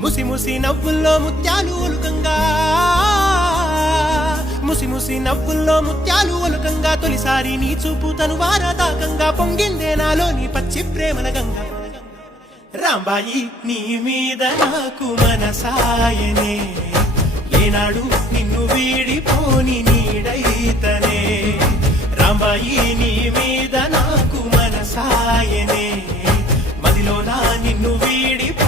ముసి ముసి నవ్వుల్లో ముత్యాలు ఒలుకంగా ముసి ముసి నవ్వుల్లో ముత్యాలు ఒలుకంగా తొలిసారి నీ చూపు తను వారదాకంగా పొంగిందే నాలో నీ పచ్చి ప్రేమల గంగా రాంబాయి నీ మీద నాకు మనసాయనే ఏనాడు నిన్ను వీడిపోని నీడైతనే రాంబాయి నీ మీద నాకు మనసాయనే మదిలో నా నిన్ను వీడిపో